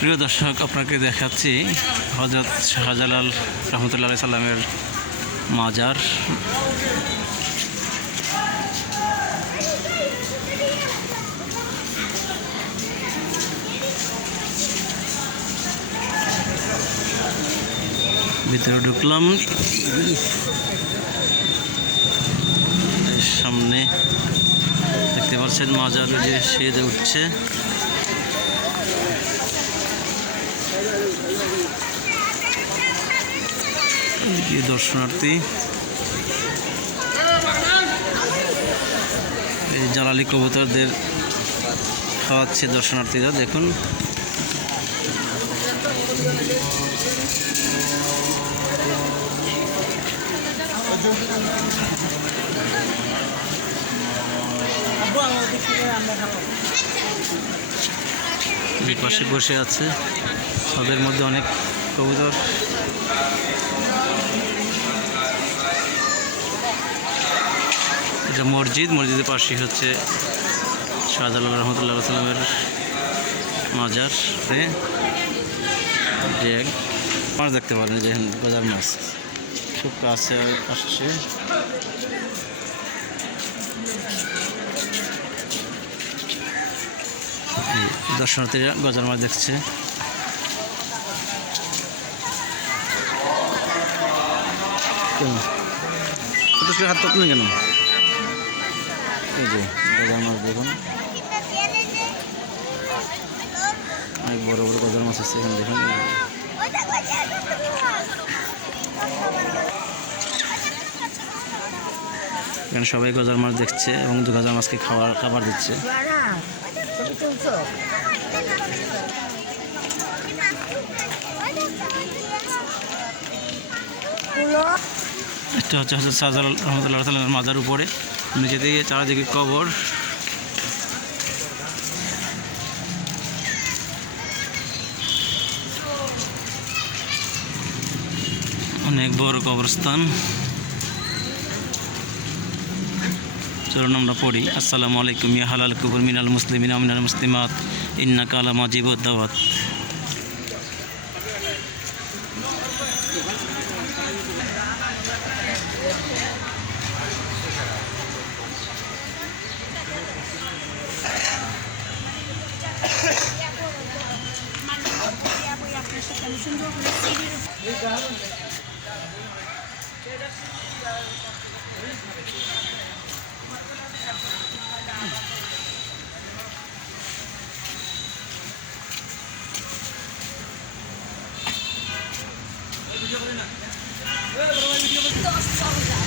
প্রিয় দর্শক, আপনাকে দেখাচ্ছি হজরত শাহজালাল রহমতুল্লাহ সাল্লামের মাজার। ভিতরে ঢুকলাম। সামনে দেখতে পাচ্ছেন মাজার যে সেদে উঠছে। এদিকে দর্শনার্থী এই জালালি কবুতরদের খাওয়াচ্ছে দর্শনার্থীরা দেখুন। পাশে বসে আছে। তাদের মধ্যে অনেক কবুতর। এটা মসজিদ, মসজিদের পাশে হচ্ছে শাহজালাল রহমতুল্লাহ সাল্লামের মাজার। যে মাছ দেখতে পারেন যে বাজার মাছ। খুব কাছে আসছে। দর্শনার্থীরা গজার মাছ দেখছে। কেন? ছোটো ছোটো হাত পাতলেন কেন? এই যে গজার মাছ দেখুন অনেক বড় বড় গজার মাছ আছে এখানে, দেখুন। এখানে সবাই গজার মাছ দেখছে এবং দু গজার মাছকে খাবার খাবার দিচ্ছে। এটা হচ্ছে হচ্ছে শাহজালাল রহমতুল্লাহ সাল্লামের মাজার উপরে। নিচে দিকে চারিদিকে কবর। অনেক বড় কবরস্থান। চলুন আমরা পড়ি। আসসালামু আলাইকুম ইয়া হালাল কুবুর মিনাল মুসলিমিন মিনাল মুসলিমাত। ইন্না কালা মাজিব Video ko Ya, na. Video ko rin na.